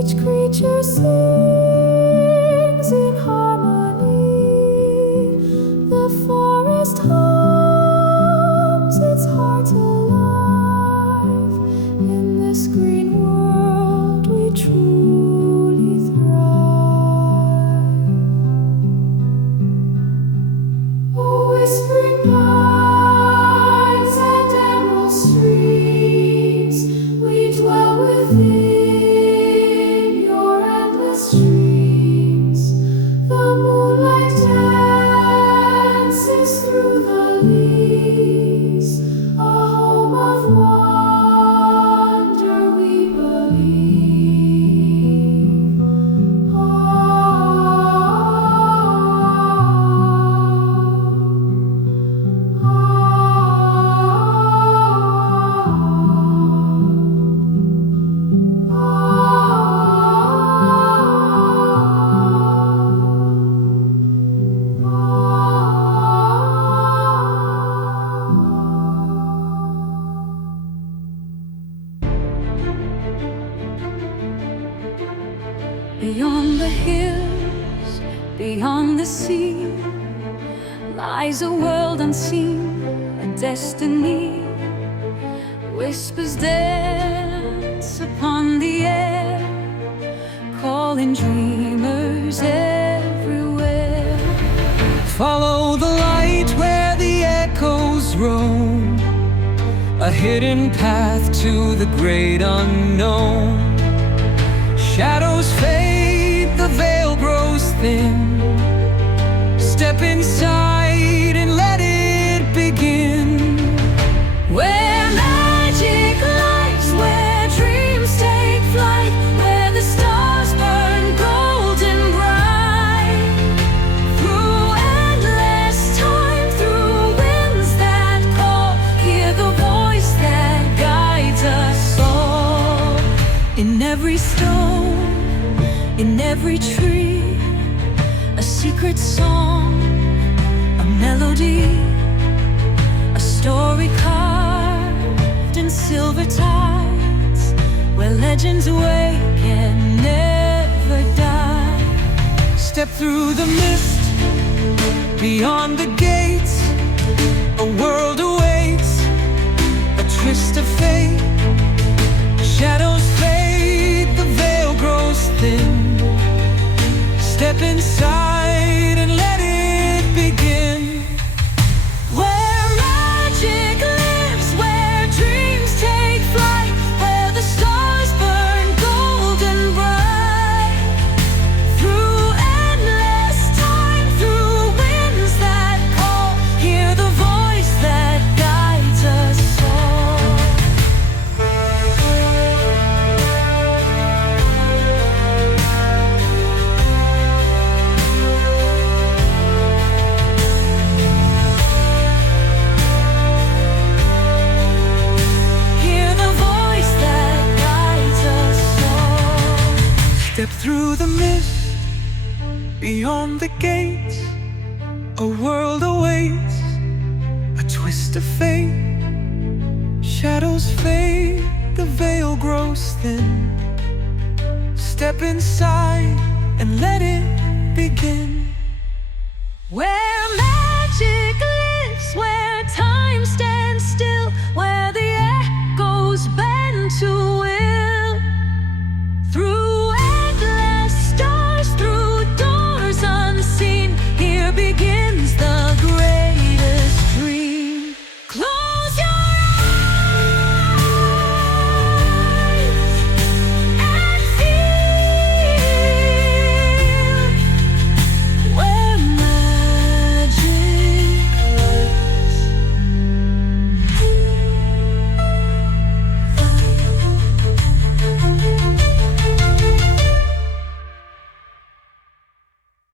Each creature sings in harmony. The forest hums its heart alive. In this green world we truly thrive. Oh, whispering pines and emerald streams, we dwell within your endless dreams. The moonlight dances through the leaves, a home of wonder we believe. Beyond the hills, beyond the sea, lies a world unseen, a destiny. Whispers dance upon the air, calling dreamers everywhere. Follow the light where the echoes roam, a hidden path to the great unknown. Shadows fade, the veil grows thin. Step inside and let it begin. Where magic lies, where dreams take flight, where the stars burn golden bright. Through endless time, through winds that call, hear the voice that guides us all. In every stone, in every tree, a secret song, a melody, a story carved in silver tides, where legends wake and never die. Step through the mist, beyond the gates, a world awaits, a twist of fate. Shadows fade, the veil grows thin. Step inside and let it begin. Where magic lives, where dreams take flight, where the stars burn golden bright. Through endless time, through winds that call, hear the voice that guides us all. Hear the voice that guides us all. Step through the mist, beyond the gates, a world awaits, a twist of fate. Shadows fade, the veil grows thin. Step inside and let it begin. Where magic lives, where